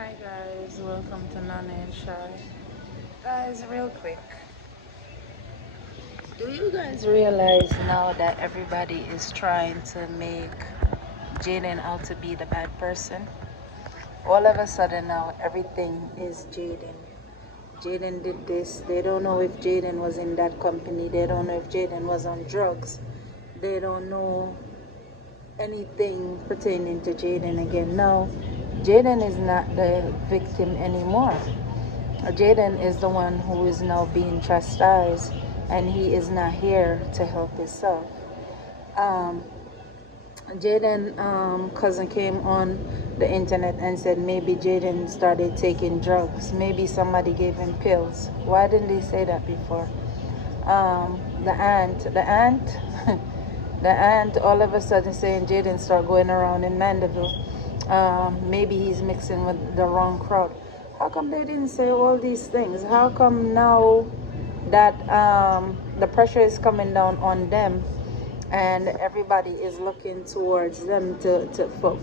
Hi guys, welcome to Nana and Shy. Guys, real quick, do you guys realize now that everybody is trying to make Jaden out to be the bad person? All of a sudden now everything is Jaden. Jaden did this. They don't know if Jaden was in that company. They don't know if Jaden was on drugs. They don't know anything pertaining to Jaden again. No, Jaden is not the victim anymore. Jaden is the one who is now being chastised, and he is not here to help himself. Um, Jaden cousin came on the internet and said maybe Jaden started taking drugs. Maybe somebody gave him pills. Why didn't they say that before? The aunt, the aunt all of a sudden saying Jaden start going around in Mandeville. Maybe he's mixing with the wrong crowd. How come they didn't say all these things? How come now that the pressure is coming down on them and everybody is looking towards them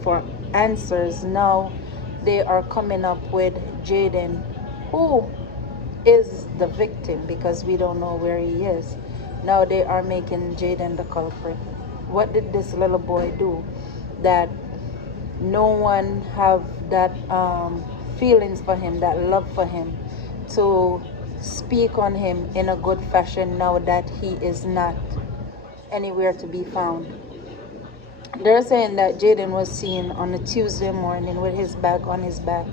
for answers? Now they are coming up with Jaden, who is the victim, because we don't know where he is. Now they are making Jaden the culprit. What did this little boy do that no one have that feelings for him, that love for him, to speak on him in a good fashion now that he is not anywhere to be found? They're saying that Jaden was seen on a Tuesday morning with his bag on his back.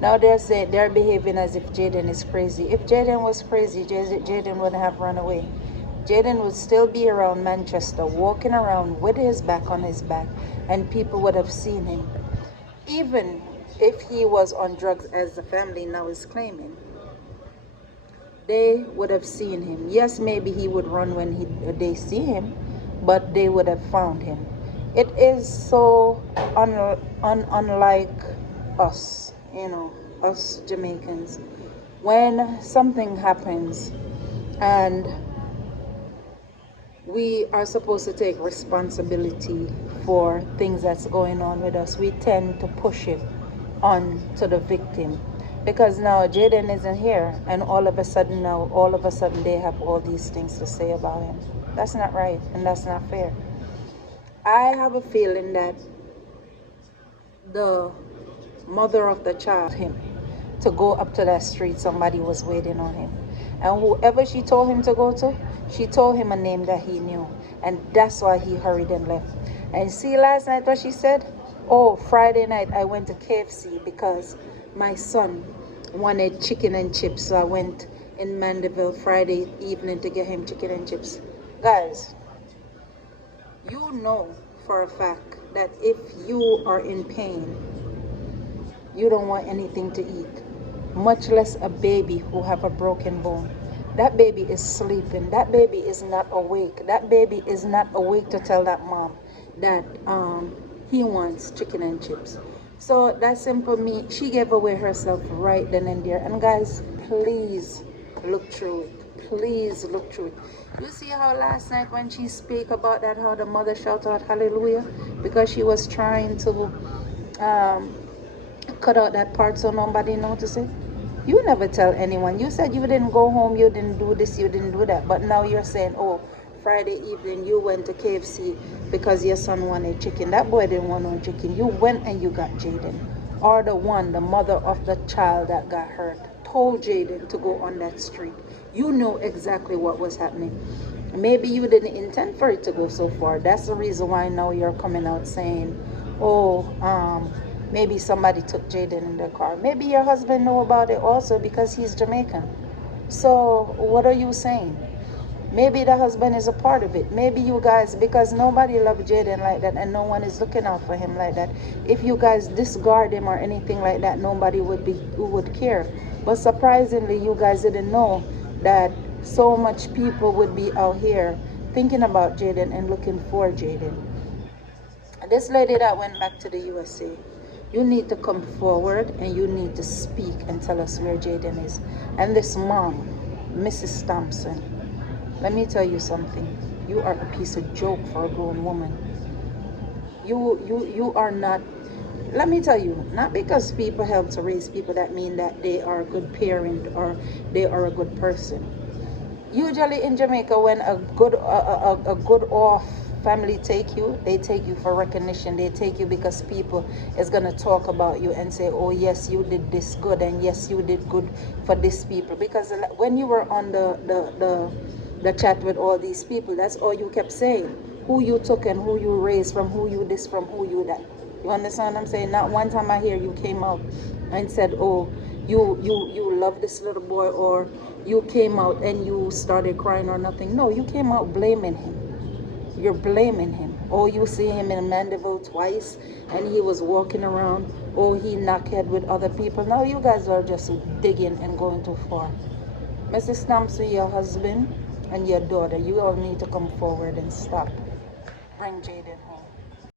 Now they're saying they're behaving as if Jaden is crazy. If Jaden was crazy, Jaden wouldn't have run away. Jaden would still be around Manchester, walking around with his back on his back, and people would have seen him. Even if he was on drugs, as the family now is claiming, they would have seen him. Yes, maybe he would run when they see him, but they would have found him. It is so unlike us, us Jamaicans. When something happens and we are supposed to take responsibility for things that's going on with us, we tend to push it on to the victim. Because now Jaden isn't here, and all of a sudden they have all these things to say about him. That's not right, and that's not fair. I have a feeling that the mother of the child him to go up to that street. Somebody was waiting on him, and whoever she told him to go to, she told him a name that he knew, and that's why he hurried and left. And see, last night what she said? Oh, Friday night I went to KFC because my son wanted chicken and chips, so I went in Mandeville Friday evening to get him chicken and chips. Guys, you know for a fact that if you are in pain, you don't want anything to eat, much less a baby who have a broken bone. That baby is sleeping. That baby is not awake. That baby is not awake to tell that mom that he wants chicken and chips. So that simple me, she gave away herself right then and there. And guys, please look through it. Please look through it. You see how last night when she spoke about that, how the mother shouted out hallelujah because she was trying to cut out that part so nobody noticed it? You never tell anyone. You said you didn't go home, you didn't do this, you didn't do that. But now you're saying, oh, Friday evening you went to KFC because your son wanted chicken. That boy didn't want no chicken. You went and you got Jaden. Or the mother of the child that got hurt, told Jaden to go on that street. You know exactly what was happening. Maybe you didn't intend for it to go so far. That's the reason why now you're coming out saying, oh, maybe somebody took Jaden in their car. Maybe your husband know about it also because he's Jamaican. So what are you saying? Maybe the husband is a part of it. Maybe you guys, because nobody loves Jaden like that and no one is looking out for him like that. If you guys discard him or anything like that, nobody would care. But surprisingly, you guys didn't know that so much people would be out here thinking about Jaden and looking for Jaden. This lady that went back to the USA, you need to come forward and you need to speak and tell us where Jaden is. And this mom, Mrs. Thompson, let me tell you something. You are a piece of joke for a grown woman. You are not let me tell you, not because people help to raise people that mean that they are a good parent or they are a good person. Usually in Jamaica, when a good off family they take you for recognition. They take you because people is gonna talk about you and say, "Oh yes, you did this good, and yes, you did good for this people." Because when you were on the chat with all these people, that's all you kept saying: who you took and who you raised, from who you this, from who you that. You understand what I'm saying? Not one time I hear you came out and said, "Oh, you love this little boy," or you came out and you started crying or nothing. No, you came out blaming him. You're blaming him. Oh, you see him in Mandeville twice and he was walking around. Oh, he knockhead with other people. Now you guys are just digging and going too far. Mrs. Stamps, your husband and your daughter, you all need to come forward and stop. Bring Jaden home.